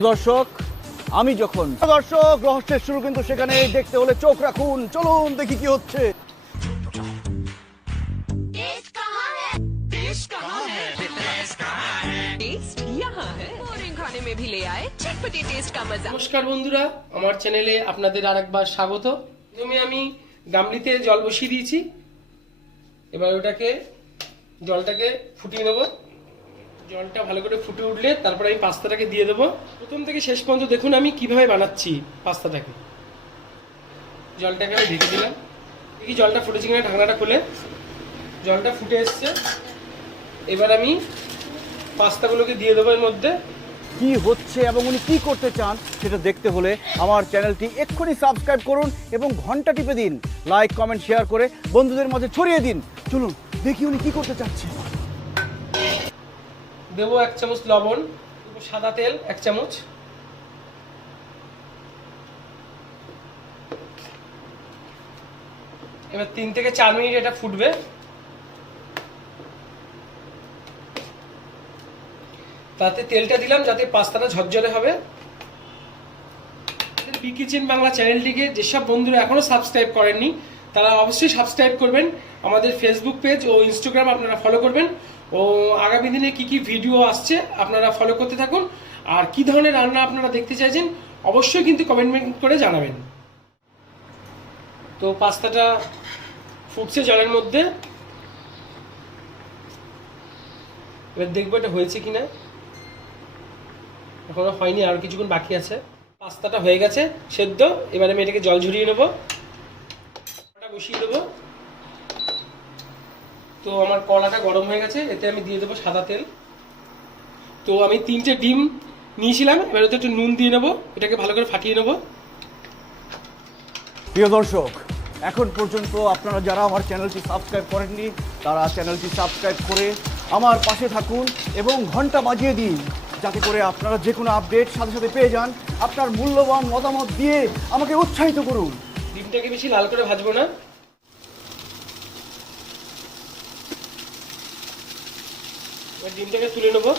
দর্শক আমি যখন দর্শক রহস্যের শুরু কিন্তু সেখানে দেখতে হলে চোখ রাখুন। চলুন দেখি কি হচ্ছে। নমস্কার বন্ধুরা, আমার চ্যানেলে আপনাদের আরেকবার স্বাগত। প্রথমে আমি গামলিতে জল বসিয়ে দিয়েছি। এবার জলটাকে ফুটিয়ে নেবো। জলটা ভালো করে ফুটে উঠলে তারপর আমি পাস্তাটাকে দিয়ে দেবো। প্রথম থেকে শেষ পর্যন্ত দেখুন আমি কিভাবে বানাচ্ছি পাস্তাটাকে। জলটাকে আমি ঢেকে দিলাম। দেখি জলটা ফুটেছে কিনা, ঢাকনাটা খুলে। জলটা ফুটে এসছে। এবার আমি পাস্তাগুলোকে দিয়ে দেবো এর মধ্যে। কি হচ্ছে এবং উনি কি করতে চান সেটা দেখতে হলে আমার চ্যানেলটি এক্ষুনি সাবস্ক্রাইব করুন এবং ঘন্টা টিপে দিন। লাইক কমেন্ট শেয়ার করে বন্ধুদের মাঝে ছড়িয়ে দিন। চলুন দেখি উনি কি করতে চাচ্ছেন। দেবো 1 চামচ লবণ, দেবো সাদা তেল 1 চামচ, এবার 3 থেকে 4 মিনিট এটা ফুটবে। তাতে তেলটা দিলাম যাতে পাস্তাটা ঝরঝরে হবে। কিচেন বাংলা চ্যানেলটিকে যেসব বন্ধুরা এখনো সাবস্ক্রাইব করেননি তারা অবশ্যই সাবস্ক্রাইব করবেন। আমাদের ফেসবুক পেজ ও ইনস্টাগ্রাম আপনারা ফলো করবেন ও আগামী দিনে কি কি ভিডিও আসছে আপনারা ফলো করতে থাকুন। আর কি ধরনের রান্না আপনারা দেখতে চাইছেন অবশ্যই কিন্তু কমেন্ট করে জানাবেন। তো পাস্তাটা ফুটছে জলের মধ্যে। এবার দেখবো এটা হয়েছে কিনা। এখনো হয়নি, আর কিছুক্ষণ বাকি আছে। পাস্তাটা হয়ে গেছে সেদ্ধ। এবার আমি এটাকে জল ঝরিয়ে নেবো, বসিয়ে দেবো। তো আমার কড়াটা গরম হয়ে গেছে, এতে আমি দিয়ে দেবো সাদা তেল। তো আমি 3টে ডিম নিয়েছিলাম, এবার ওতে একটু নুন দিয়ে নেবো, এটাকে ভালো করে ফাটিয়ে নেবো। প্রিয় দর্শক, এখন পর্যন্ত আপনারা যারা আমার চ্যানেলটি সাবস্ক্রাইব করেননি তারা চ্যানেলটি সাবস্ক্রাইব করে আমার পাশে থাকুন এবং ঘন্টা বাজিয়ে দিন, যাতে করে আপনারা যে কোনো আপডেট সাথে সাথে পেয়ে যান। আপনার মূল্যবান মতামত দিয়ে আমাকে উৎসাহিত করুন। ডিমটাকে বেশি লাল করে ভাজবো না। ডিমটাকে তুলে নেবো,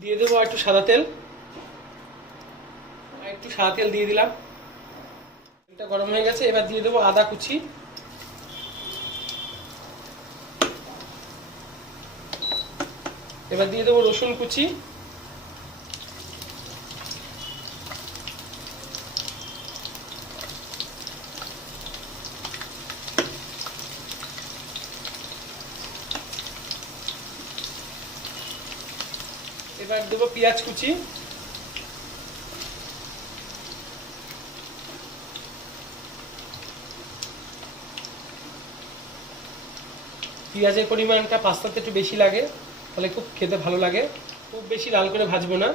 দিয়ে দেবো একটু সাদা তেল। একটু সাদা তেল দিয়ে দিলাম। তেলটা গরম হয়ে গেছে, এবার দিয়ে দেবো আদা কুচি। এবার দিয়ে দেবো রসুন কুচি। এবার দেবো পেঁয়াজ কুচি। পেঁয়াজের পরিমাণটা পাস্তাতে একটু বেশি লাগে, তাহলে খুব খেতে ভালো লাগে। খুব বেশি লাল করে ভাজবো না।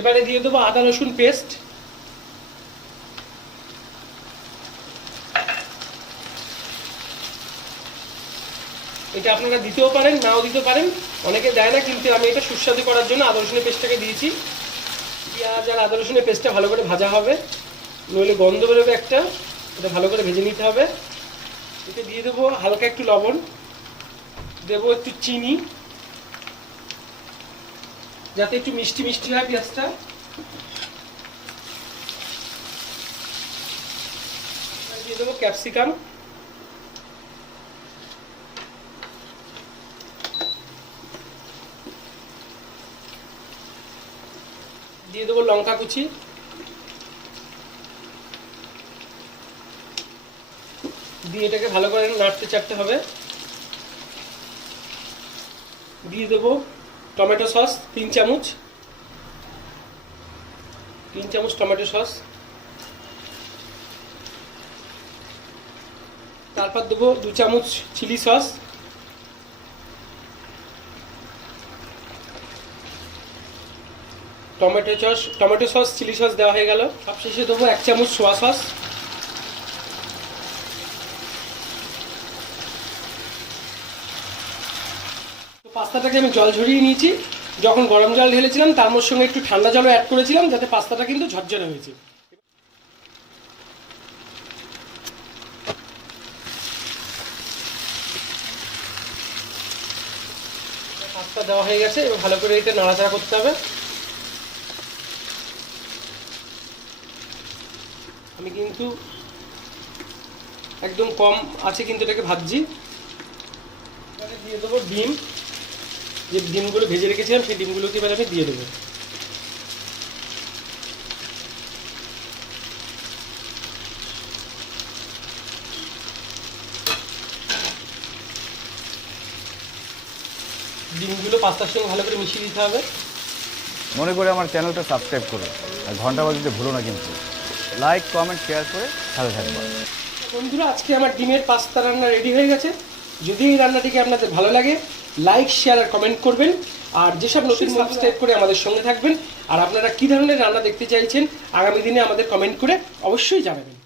এবারে দিয়ে দেবো আদা রসুন পেস্ট। এটা আপনারা দিতেও পারেন, নাও দিতে পারেন, অনেকে দেয় না, কিন্তু আমি এটা সুস্বাদু করার জন্য আদা রসুনের পেস্টটাকে দিয়েছি। পেঁয়াজ আর আদা রসুনের পেস্টটা ভালো করে ভাজা হবে, নইলে গন্ধ বেরোবে একটা। এটা ভালো করে ভেজে নিতে হবে। এতে দিয়ে দেবো হালকা একটু লবণ, দেবো একটু চিনি যাতে একটু মিষ্টি মিষ্টি হয় পেঁয়াজটা। দিয়ে দেবো ক্যাপসিকাম। দিয়ে দেবো লঙ্কা কুচি। দিয়ে এটাকে ভালো করে নাড়তে চাড়তে হবে। দিয়ে দেবো টমেটো সস 3 চামচ। 3 চামচ টমেটো সস। তারপর দেবো 2 চামচ chilli sauce. Tomato sauce chilli sauce দেওয়া হয়ে গেল। সবশেষে দেবো 1 চামচ সোয়া সস। পাস্তাটাকে আমি জল ঝরিয়ে নিয়েছি। যখন গরম জল ঢেলেছিলাম তার সঙ্গে একটু ঠান্ডা জলও অ্যাড করেছিলাম, যাতে পাস্তাটা কিন্তু ঝরঝরে হয়েছে। পাস্তা দেওয়া হয়ে গেছে, এবার ভালো করে এটা নাড়াচাড়া করতে হবে। আমি কিন্তু একদম কম আছে কিন্তু এটাকে ভাজছি। এবারে দিয়ে দেবো ডিম, যে ডিমগুলো ভেজে রেখেছিলাম সেই ডিমগুলোকে এবার আমি দিয়ে দেবো। ডিমগুলো পাস্তার সঙ্গে ভালো করে মিশিয়ে দিতে হবে। মনে করে আমার চ্যানেলটা সাবস্ক্রাইব করুন আর ঘন্টা বাজিতে ভুলো না কিন্তু। লাইক কমেন্ট শেয়ার করে সাথে থাকবা। বন্ধুরা, আজকে আমার ডিমের পাস্তা রান্না রেডি হয়ে গেছে। যদি এই রান্নাটিকে আপনাদের ভালো লাগে, লাইক শেয়ার আর কমেন্ট করবেন। আর যেসব নতুন সাবস্ক্রাইব করে আমাদের সঙ্গে থাকবেন। আর আপনারা কী ধরনের রান্না দেখতে চাইছেন আগামী দিনে আমাদের কমেন্ট করে অবশ্যই জানাবেন।